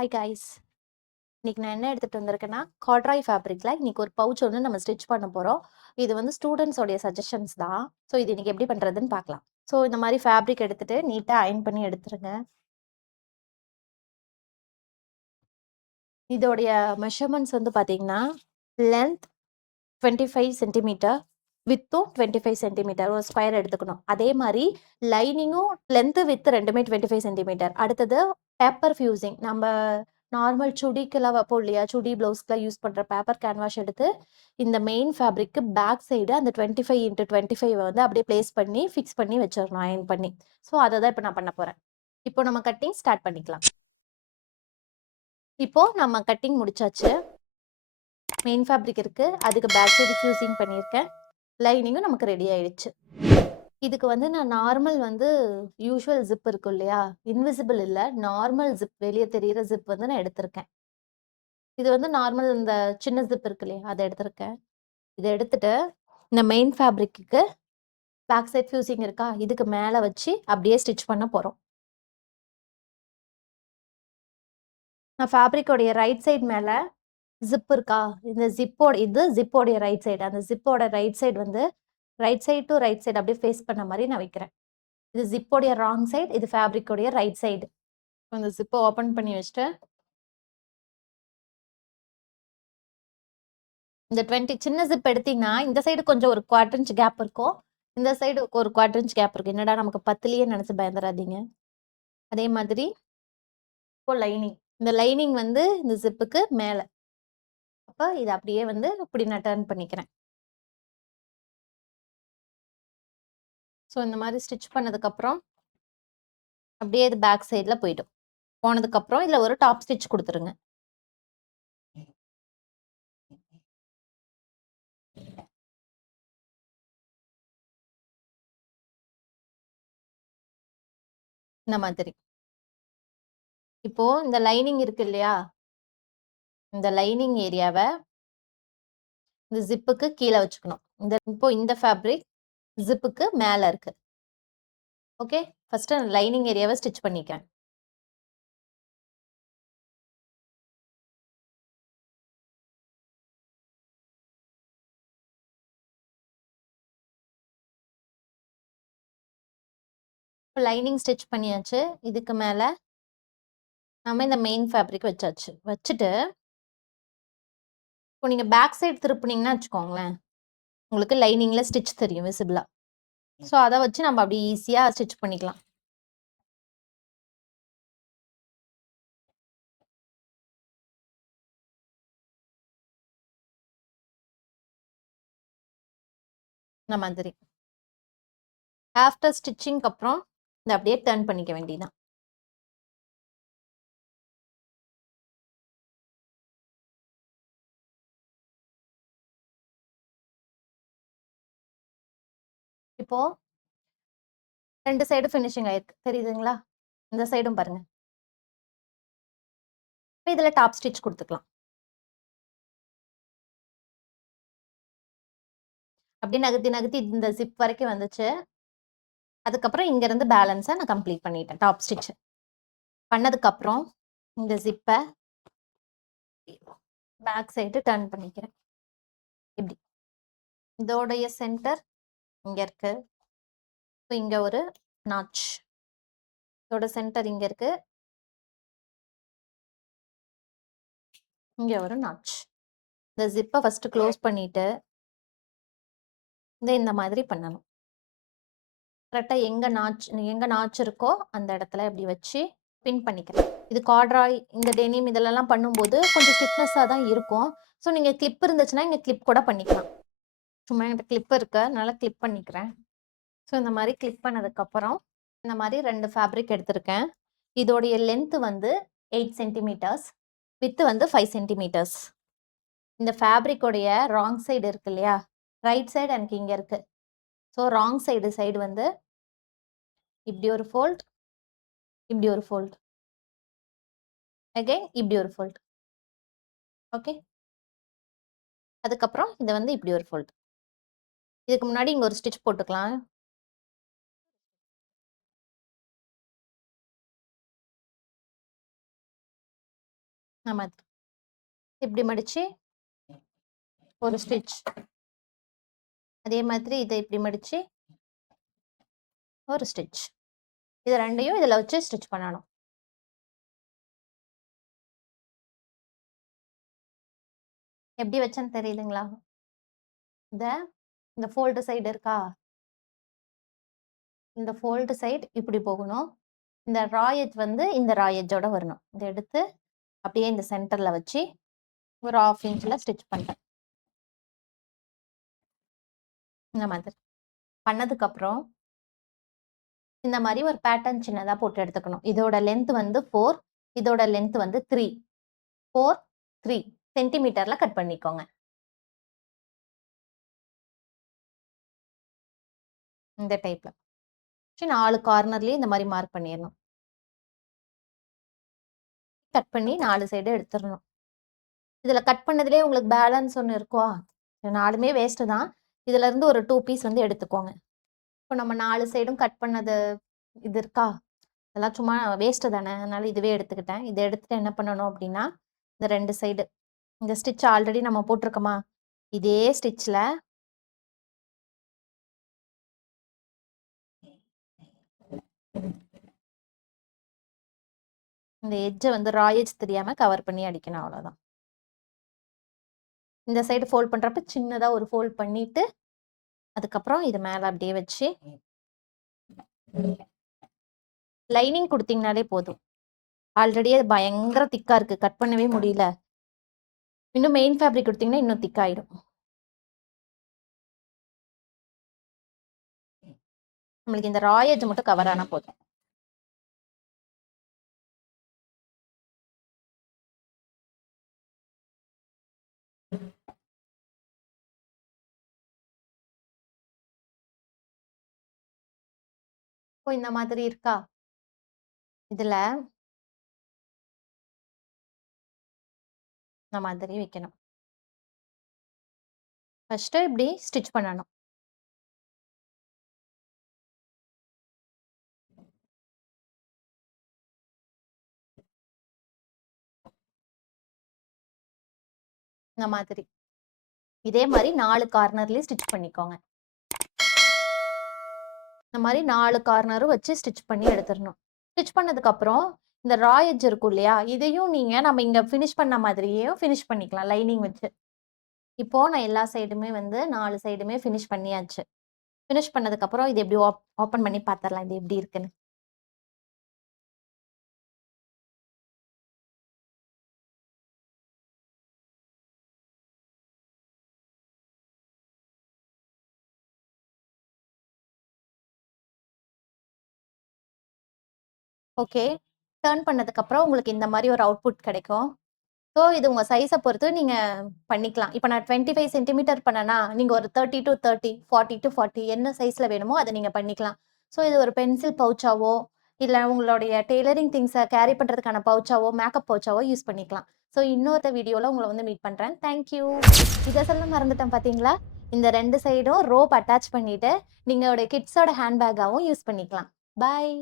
Hi guys. இன்னைக்கு நான் என்ன எடுத்துட்டு வந்திருக்கேன்னா, காட்ராய் ஃபேப்ரிக்ல இன்னைக்கு ஒரு பவுச் ஒண்ணு நம்ம ஸ்டிச் பண்ண போறோம். இது வந்து ஸ்டூடண்ட்ஸோடைய சஜஷன்ஸ் தான். ஸோ இது இன்னைக்கு எப்படி பண்றதுன்னு பார்க்கலாம். ஸோ இந்த மாதிரி ஃபேப்ரிக் எடுத்துட்டு நீட்டா அயர்ன் பண்ணி எடுத்துருங்க. இதோடைய மெஷர்மெண்ட்ஸ் வந்து பார்த்தீங்கன்னா, லென்த் 25 சென்டிமீட்டர், வித்தும் 25 சென்டிமீட்டர் ஒரு ஸ்கொயர் எடுத்துக்கணும். அதே மாதிரி லைனிங்கும் லென்த் வித் ரெண்டுமே 25 சென்டிமீட்டர். அடுத்தது பேப்பர் ஃபியூசிங் நம்ம நார்மல் சுடிக்கெல்லாம் வைப்போம் இல்லையா, சுடி பிளவுஸ்க்குலாம் யூஸ் பண்ற பேப்பர் கேன்வாஷ் எடுத்து இந்த மெயின் ஃபேப்ரிக்கு பேக் சைடு அந்த 25 இன்ட்டு 25 வந்து அப்படியே பிளேஸ் பண்ணி ஃபிக்ஸ் பண்ணி வச்சிடணும் அயர்ன் பண்ணி. ஸோ அதை தான் இப்போ நான் பண்ண போறேன். இப்போ நம்ம கட்டிங் ஸ்டார்ட் பண்ணிக்கலாம். இப்போ நம்ம கட்டிங் முடிச்சாச்சு. மெயின் ஃபேப்ரிக் இருக்கு, அதுக்கு பேக் சைடு ஃபியூசிங் பண்ணியிருக்கேன். லைனிங்கும் நமக்கு ரெடி ஆயிடுச்சு. இதுக்கு வந்து நான் நார்மல் வந்து யூஷுவல் ஜிப் இருக்கும் இல்லையா, இன்விசிபிள் இல்ல, நார்மல் ஜிப் வெளியே தெரியிற ஜிப் வந்து நான் எடுத்திருக்கேன். இது வந்து நார்மல் இந்த சின்ன ஜிப் இருக்கு இல்லையா, அதை எடுத்திருக்கேன். இதை எடுத்துட்டு இந்த மெயின் ஃபேப்ரிக்கு பேக் சைட் ஃபியூசிங் இருக்கா, இதுக்கு மேல வச்சு அப்படியே ஸ்டிச் பண்ண போறோம். நான் ஃபேப்ரிக்கோடைய ரைட் சைடு மேல ஜிப் இருக்கா, இந்த ஜிப்போட இது ஜிப்போடைய ரைட் சைடு, அந்த ஜிப்போட ரைட் சைடு வந்து right side to right side அப்படியே ஃபேஸ் பண்ண மாதிரி நான் வைக்கிறேன். இது ஜிப்போடைய ராங் சைடு, இது ஃபேப்ரிக்கோடைய ரைட் சைடு. அந்த ஜிப்பை ஓப்பன் பண்ணி வச்சுட்டு இந்த 20 சின்ன ஜிப் எடுத்தீங்கன்னா இந்த சைடு கொஞ்சம் ஒரு 1/4 இன்ச் கேப் இருக்கும், இந்த சைடு ஒரு 1/4 இன்ச் கேப் இருக்கு. என்னடா நமக்கு பத்துலயே நினைச்சு பயந்துடாதீங்க. அதே மாதிரி இப்போ லைனிங், இந்த லைனிங் வந்து இந்த ஜிப்புக்கு மேல. அப்போ இது அப்படியே வந்து இப்படி நான் டர்ன் பண்ணிக்கிறேன். ஸோ இந்த மாதிரி ஸ்டிச் பண்ணதுக்கப்புறம் அப்படியே இது பேக் சைடில் போயிடும். போனதுக்கப்புறம் இதில் ஒரு டாப் ஸ்டிச் கொடுத்துருங்க. இந்த மாதிரி இப்போ இந்த லைனிங் இருக்கு இல்லையா, இந்த லைனிங் ஏரியாவை இந்த ஜிப்புக்கு கீழே வச்சுக்கணும். இப்போ இந்த ஃபேப்ரிக் ஜிப்புக்கு மேலே இருக்கு. ஓகே, ஃபர்ஸ்ட் லைனிங் ஏரியாவை ஸ்டிச் பண்ணிக்கிறேன். இப்போ லைனிங் ஸ்டிச் பண்ணியாச்சு. இதுக்கு மேலே நம்ம இந்த மெயின் ஃபேப்ரிக் வச்சாச்சு. வச்சுட்டு இப்போ நீங்கள் பேக் சைடு திருப்புனீங்கன்னா வச்சுக்கோங்களேன், உங்களுக்கு லைனிங்கில் ஸ்டிச் தெரியும் விசிபிளாக. ஸோ அதை வச்சு நம்ம அப்படி ஈஸியாக ஸ்டிச் பண்ணிக்கலாம். இந்த மாதிரி ஆஃப்டர் ஸ்டிச்சிங்க்கு அப்புறம் இந்த அப்படியே டர்ன் பண்ணிக்க வேண்டியதான். இப்போ ரெண்டு சைடு ஃபினிஷிங் ஆயிருக்கு, தெரியுதுங்களா? இந்த சைடும் பாருங்க. இப்போ இதில் டாப் ஸ்டிச் கொடுத்துக்கலாம். அப்படியே நகர்த்தி நகர்த்தி இந்த ஜிப் வரைக்கும் வந்துச்சு. அதுக்கப்புறம் இங்கேருந்து பேலன்ஸை நான் கம்ப்ளீட் பண்ணிட்டேன். டாப் ஸ்டிச் பண்ணதுக்கப்புறம் இந்த ஜிப்பை பேக் சைடு டர்ன் பண்ணிக்கிறேன். இப்படி இதோடைய சென்டர் இங்கே இருக்கு. இப்போ இங்கே ஒரு நாச், இதோட சென்டர் இங்கே இருக்கு, இங்கே ஒரு நாச். இந்த ஜிப்பை ஃபஸ்ட்டு க்ளோஸ் பண்ணிட்டு இந்த மாதிரி பண்ணணும். கரெக்டாக எங்கே நாச் இருக்கோ அந்த இடத்துல இப்படி வச்சு பின் பண்ணிக்கிறேன். இது கார்ட்ராய் இந்த டெனிம் இதெல்லாம் பண்ணும்போது கொஞ்சம் ஸ்டிஃப்னஸாக தான் இருக்கும். ஸோ நீங்கள் கிளிப் இருந்துச்சுன்னா இங்கே கிளிப் கூட பண்ணிக்கலாம். சும்மா என்கிட்ட கிளிப் இருக்கு, அதனால கிளிப் பண்ணிக்கிறேன். ஸோ இந்த மாதிரி கிளிப் பண்ணதுக்கப்புறம் இந்த மாதிரி 2 ஃபேப்ரிக் எடுத்திருக்கேன். இதோடைய லென்த் வந்து 8 சென்டிமீட்டர்ஸ், வித்து வந்து 5 சென்டிமீட்டர்ஸ். இந்த ஃபேப்ரிக்கோடைய ராங் சைடு இருக்கு இல்லையா, ரைட் சைடு எனக்கு இங்கே இருக்கு. ஸோ ராங் சைடு வந்து இப்படி ஒரு ஃபோல்ட், இப்படி ஒரு ஃபோல்ட், அகைன் இப்படி ஒரு ஃபோல்ட். ஓகே, அதுக்கப்புறம் இதை வந்து இப்படி ஒரு ஃபோல்ட். இதுக்கு முன்னாடி இங்கே ஒரு ஸ்டிச் போட்டுக்கலாம். இந்த மாதிரி இப்படி மடிச்சு ஒரு ஸ்டிச். அதே மாதிரி இதை இப்படி மடிச்சு ஒரு ஸ்டிச். இது ரெண்டையும் இதில் வச்சு ஸ்டிச் பண்ணணும். எப்படி வச்சேன்னு தெரியுதுங்களா? இந்த ஃபோல்டு சைடு இருக்கா, இந்த ஃபோல்டு சைடு இப்படி போகணும். இந்த ராயெட்ஜ் வந்து இந்த ராயெட்ஜோட வரணும். இதை எடுத்து அப்படியே இந்த சென்டர்ல வச்சு ஒரு 1/2 இன்ச்ல ஸ்டிச் பண்ணிட்டேன். இந்த மாதிரி பண்ணதுக்கு அப்புறம் இந்த மாதிரி ஒரு பேட்டர்ன் சின்னதா போட்டு எடுத்துக்கணும். இதோட லென்த் வந்து 4, இதோட லென்த் வந்து 3. 4, 3 சென்டிமீட்டர்ல கட் பண்ணிக்கோங்க. இந்த டைப்ல 4 கார்னர்லயும் இந்த மாதிரி மார்க் பண்ணிடணும். கட் பண்ணி 4 சைடு எடுத்துடணும். இதுல கட் பண்ணதுலேயே உங்களுக்கு பேலன்ஸ் ஒன்று இருக்கா, 4மே வேஸ்ட் தான். இதுல இருந்து ஒரு 2 பீஸ் வந்து எடுத்துக்கோங்க. இப்போ நம்ம 4 சைடும் கட் பண்ணது இது இருக்கா, அதெல்லாம் சும்மா வேஸ்ட்டு தானே, அதனால இதுவே எடுத்துக்கிட்டேன். இதை எடுத்துட்டு என்ன பண்ணணும் அப்படின்னா, இந்த 2 சைடு இந்த ஸ்டிச் ஆல்ரெடி நம்ம போட்டிருக்கோமா, இதே ஸ்டிச்ல இந்த எட்ஜை வந்து ராயேஜ் தெரியாம கவர் பண்ணி அடிக்கணும், அவ்வளவுதான். இந்த சைடு ஃபோல்ட் பண்றப்ப சின்னதா ஒரு ஃபோல்ட் பண்ணிட்டு அதுக்கப்புறம் இது மேல அப்படியே வச்சு லைனிங் கொடுத்தீங்கனாலே போதும். ஆல்ரெடி அது பயங்கர திக்கா இருக்கு, கட் பண்ணவே முடியல. இன்னும் மெயின் ஃபேப்ரிக் கொடுத்தீங்கன்னா இன்னும் திக்காயிடும். நம்மளுக்கு இந்த ராயேஜ் மட்டும் கவர் ஆனா போதும். இப்போ இந்த மாதிரி இருக்கா, இதுல இந்த மாதிரி வைக்கணும். ஃபர்ஸ்ட் இப்படி ஸ்டிச் பண்ணணும். இந்த மாதிரி இதே மாதிரி 4 கார்னர்லயும் ஸ்டிச் பண்ணிக்கோங்க. இந்த மாதிரி 4 கார்னரும் வச்சு ஸ்டிச் பண்ணி எடுத்துடணும். ஸ்டிச் பண்ணதுக்கு அப்புறம் இந்த ரா எட்ஜ் இருக்கும் இல்லையா, இதையும் நீங்க நம்ம இங்க ஃபினிஷ் பண்ண மாதிரியே ஃபினிஷ் பண்ணிக்கலாம் லைனிங் வச்சு. இப்போ நான் எல்லா சைடுமே வந்து 4 சைடுமே ஃபினிஷ் பண்ணியாச்சு. ஃபினிஷ் பண்ணதுக்கு அப்புறம் இது எப்படி ஓப்பன் பண்ணி பார்த்துடலாம் இது எப்படி இருக்குன்னு. ஓகே, டர்ன் பண்ணதுக்கு அப்புறம் உங்களுக்கு இந்த மாதிரி ஒரு அவுட்புட் கிடைக்கும். ஸோ இது உங்க சைஸை பொறுத்து நீங்க பண்ணிக்கலாம். இப்போ நான் 25 சென்டிமீட்டர் பண்ணனா நீங்க ஒரு 30 to 30, 40 to 40 என்ன சைஸ்ல வேணுமோ அதை நீங்க பண்ணிக்கலாம். ஸோ இது ஒரு பென்சில் பவுச்சாவோ இல்ல உங்களுடைய டெய்லரிங் திங்ஸை கேரி பண்றதுக்கான பவுச்சாவோ மேக்கப் பவுச்சாவோ யூஸ் பண்ணிக்கலாம். ஸோ இன்னொரு வீடியோல உங்களை வந்து மீட் பண்றேன். தேங்க்யூ. இதை சொல்ல மறந்துட்டேன் பாத்தீங்களா, இந்த 2 சைடும் ரோப் அட்டாச் பண்ணிட்டு நீங்களோட கிட்ஸோட ஹேண்ட்பேக்காகவும் யூஸ் பண்ணிக்கலாம். பாய்.